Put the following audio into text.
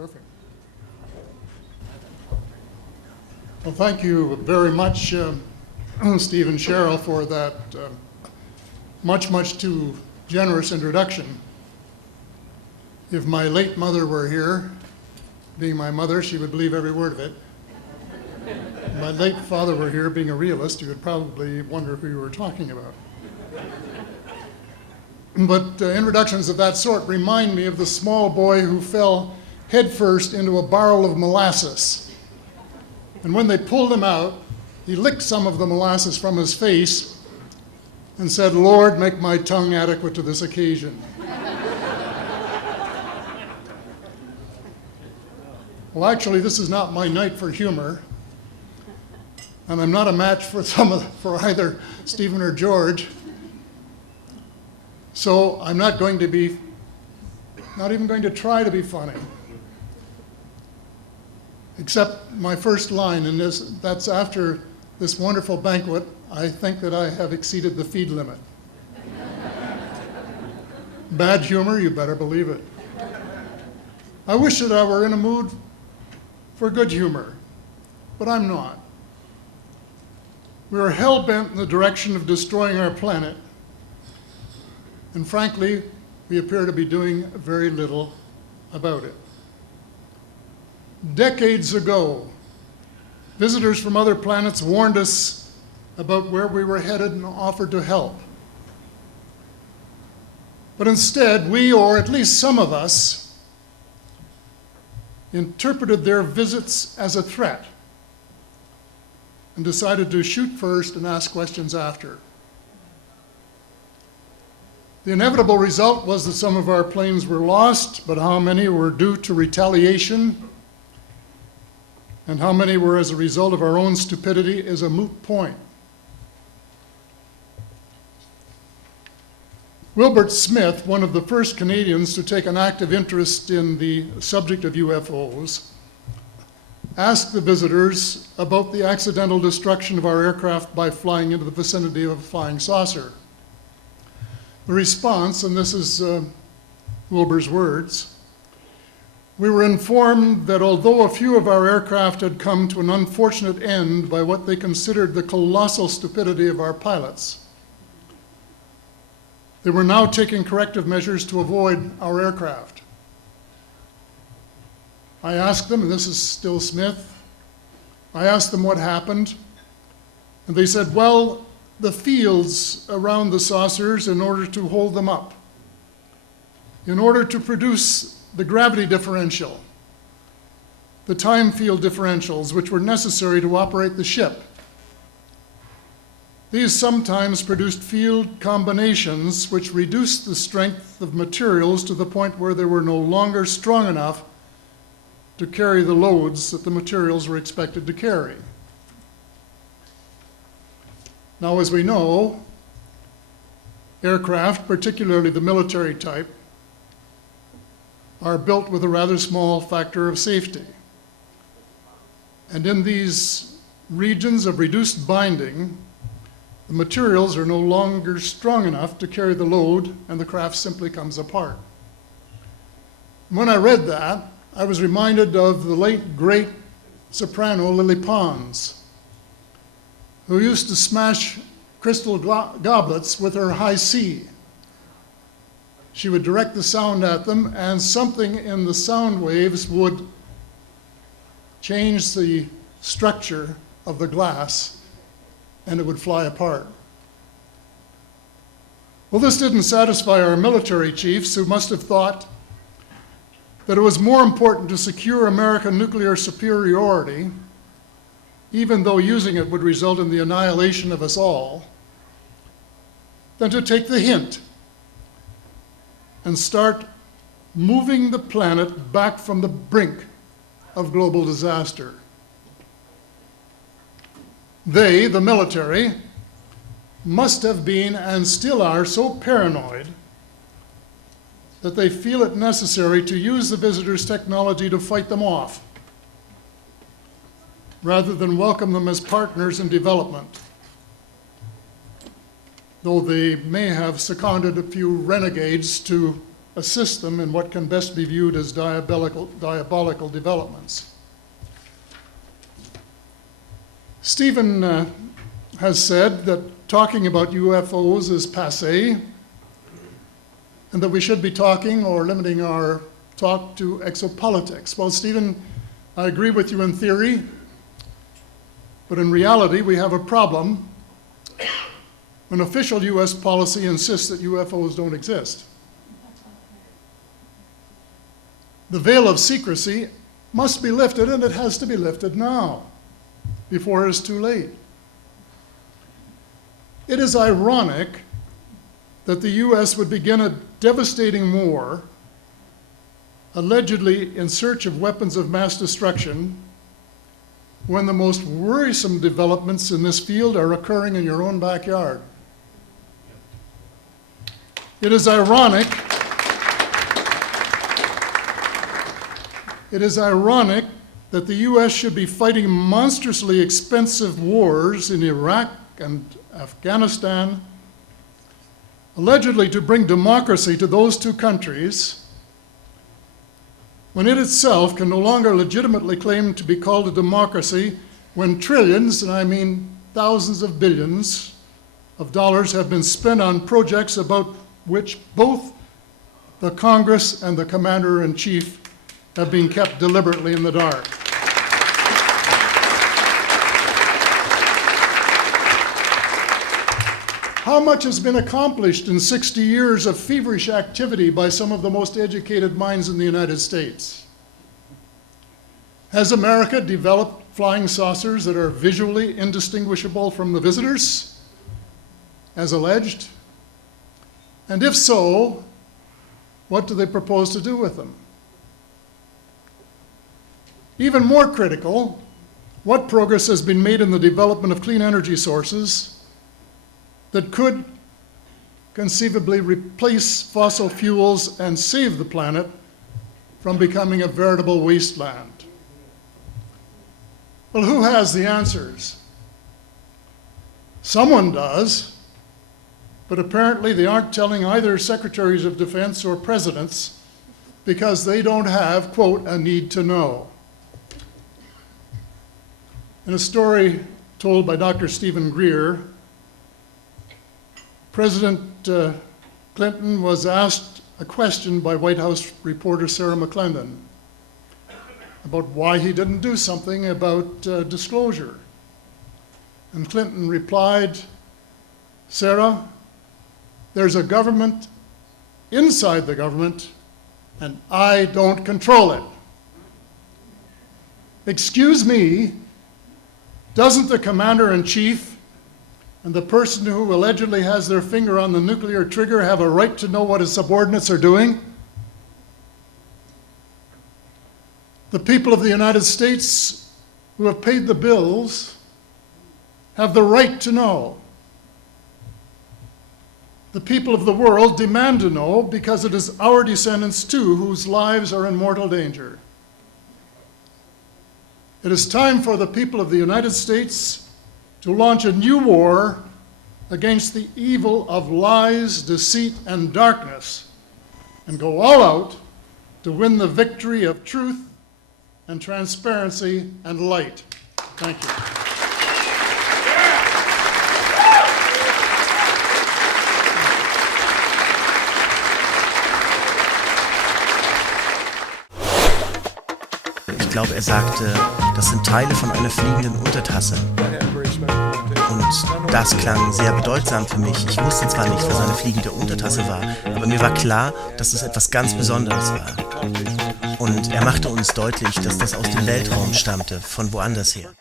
Perfect. Well, thank you very much, Steve and Cheryl, for that much too generous introduction. If my late mother were here, being my mother, she would believe every word of it. If my late father were here, being a realist, he would probably wonder who you were talking about. But introductions of that sort remind me of the small boy who fell headfirst into a barrel of molasses. And when they pulled him out, he licked some of the molasses from his face and said, "Lord, make my tongue adequate to this occasion." Well, actually, this is not my night for humor, and I'm not a match for either Stephen or George. So I'm not even going to try to be funny. Except my first line, and that's after this wonderful banquet, I think that I have exceeded the feed limit. Bad humor, you better believe it. I wish that I were in a mood for good humor, but I'm not. We are hell-bent in the direction of destroying our planet, and frankly, we appear to be doing very little about it. Decades ago, visitors from other planets warned us about where we were headed and offered to help. But instead, we, or at least some of us, interpreted their visits as a threat and decided to shoot first and ask questions after. The inevitable result was that some of our planes were lost, but how many were due to retaliation and how many were as a result of our own stupidity is a moot point. Wilbert Smith, one of the first Canadians to take an active interest in the subject of UFOs, asked the visitors about the accidental destruction of our aircraft by flying into the vicinity of a flying saucer. The response, and this is Wilbur's words, "We were informed that although a few of our aircraft had come to an unfortunate end by what they considered the colossal stupidity of our pilots, they were now taking corrective measures to avoid our aircraft. I asked them," and this is still Smith, I asked them what happened, and they said, "Well, the fields around the saucers, in order to hold them up, in order to produce the gravity differential, the time field differentials, which were necessary to operate the ship. These sometimes produced field combinations which reduced the strength of materials to the point where they were no longer strong enough to carry the loads that the materials were expected to carry." Now, as we know, aircraft, particularly the military type, are built with a rather small factor of safety. And in these regions of reduced binding, the materials are no longer strong enough to carry the load, and the craft simply comes apart. When I read that, I was reminded of the late, great soprano Lily Pons, who used to smash crystal goblets with her high C. She would direct the sound at them, and something in the sound waves would change the structure of the glass, and it would fly apart. Well, this didn't satisfy our military chiefs, who must have thought that it was more important to secure American nuclear superiority, even though using it would result in the annihilation of us all, than to take the hint and start moving the planet back from the brink of global disaster. They, the military, must have been and still are so paranoid that they feel it necessary to use the visitors' technology to fight them off, rather than welcome them as partners in development, though they may have seconded a few renegades to assist them in what can best be viewed as diabolical developments. Stephen has said that talking about UFOs is passé, and that we should be talking or limiting our talk to exopolitics. Well, Stephen, I agree with you in theory, but in reality, we have a problem when official US policy insists that UFOs don't exist. The veil of secrecy must be lifted, and it has to be lifted now, before it is too late. It is ironic that the US would begin a devastating war, allegedly in search of weapons of mass destruction, when the most worrisome developments in this field are occurring in your own backyard. It is ironic that the US should be fighting monstrously expensive wars in Iraq and Afghanistan, allegedly to bring democracy to those two countries, when it itself can no longer legitimately claim to be called a democracy, when trillions, and I mean thousands of billions of dollars, have been spent on projects about which both the Congress and the Commander-in-Chief have been kept deliberately in the dark. How much has been accomplished in 60 years of feverish activity by some of the most educated minds in the United States? Has America developed flying saucers that are visually indistinguishable from the visitors, as alleged? And if so, what do they propose to do with them? Even more critical, what progress has been made in the development of clean energy sources that could conceivably replace fossil fuels and save the planet from becoming a veritable wasteland? Well, who has the answers? Someone does, but apparently they aren't telling either secretaries of defense or presidents because they don't have, quote, a need to know. In a story told by Dr. Stephen Greer, President Clinton was asked a question by White House reporter Sarah McClendon about why he didn't do something about disclosure. And Clinton replied, "Sarah, there's a government inside the government, and I don't control it." Excuse me, doesn't the Commander-in-Chief and the person who allegedly has their finger on the nuclear trigger have a right to know what his subordinates are doing? The people of the United States who have paid the bills have the right to know. The people of the world demand to know because it is our descendants too whose lives are in mortal danger. It is time for the people of the United States to launch a new war against the evil of lies, deceit, and darkness, and go all out to win the victory of truth and transparency and light. Thank you. Ich glaube, er sagte, das sind Teile von einer fliegenden Untertasse. Und das klang sehr bedeutsam für mich. Ich wusste zwar nicht, was eine fliegende Untertasse war, aber mir war klar, dass es etwas ganz Besonderes war. Und er machte uns deutlich, dass das aus dem Weltraum stammte, von woanders her.